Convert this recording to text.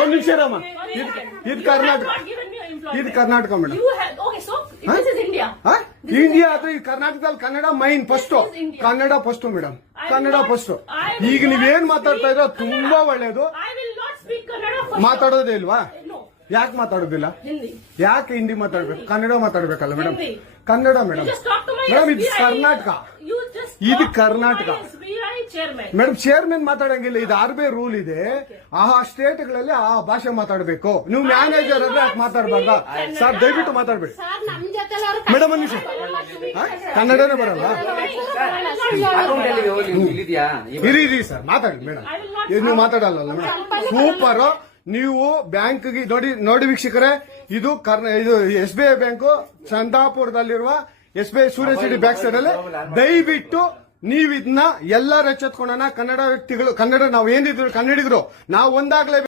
ಒಂದು ನಿಮಿಷ ಇರಮ್ಮ. ಇದು ಕರ್ನಾಟಕ, ಇದು ಕರ್ನಾಟಕ ಮೇಡಮ್. ಇಂಡಿಯಾ ಆದ್ರೆ ಈ ಕರ್ನಾಟಕದಲ್ಲಿ Kannada main first, Kannada first madam, Kannada first. ಈಗ ನೀವೇನ್ ಮಾತಾಡ್ತಾ ಇರೋ ತುಂಬಾ ಒಳ್ಳೇದು. ಮಾತಾಡೋದೇ ಇಲ್ವಾ? ಯಾಕೆ ಮಾತಾಡೋದಿಲ್ಲ? ಯಾಕೆ ಹಿಂದಿ ಮಾತಾಡ್ಬೇಕು? ಕನ್ನಡ ಮಾತಾಡ್ಬೇಕಲ್ಲ ಮೇಡಮ್? ಕನ್ನಡ ಮೇಡಮ್. ಮೇಡಮ್ ಇದು ಕರ್ನಾಟಕ, ಇದು ಕರ್ನಾಟಕ ಮೇಡಮ್. ಚೇರ್ಮನ್ ಮಾತಾಡಂಗಿಲ್ಲ, ಇದು RBI ರೂಲ್ ಇದೆ. ಆ ಸ್ಟೇಟ್ಗಳಲ್ಲಿ ಆ ಭಾಷೆ ಮಾತಾಡಬೇಕು. ನೀವು ಮ್ಯಾನೇಜರ್ ಆದ್ರೆ ಯಾಕೆ ಮಾತಾಡ್ಬಾರ್ದ ಸರ್? ದಯವಿಟ್ಟು ಮಾತಾಡ್ಬೇಡಿ ಮೇಡಮ್. ಒಂದು ನಿಮಿಷ, ಕನ್ನಡನೇ ಬರಲ್ಲ? ಇರಿ ಸರ್, ಮಾತಾಡಿ ಮೇಡಮ್. ನೀವು ಮಾತಾಡಲ್ಲ ಮೇಡಮ್? ಸೂಪರ್. ನೀವು ಬ್ಯಾಂಕ್ ನೋಡಿ ವೀಕ್ಷಕರೇ, ಇದು SBI ಬ್ಯಾಂಕು ಚಂದಾಪುರದಲ್ಲಿರುವ SBI ಸೂರ್ಯ ಸಿಟಿ ಬ್ಯಾಕ್ ಸೈಡ್ ಅಲ್ಲಿ. ದಯವಿಟ್ಟು ನೀವು ಇದನ್ನ ಎಲ್ಲರೂ ಎಚ್ಚೆತ್ಕೊಳ್ಳೋಣ. ಕನ್ನಡ ವ್ಯಕ್ತಿಗಳು, ಕನ್ನಡ ನಾವು ಏನಿದ್ರು ಕನ್ನಡಿಗರು ನಾವು ಒಂದಾಗ್ಲೇ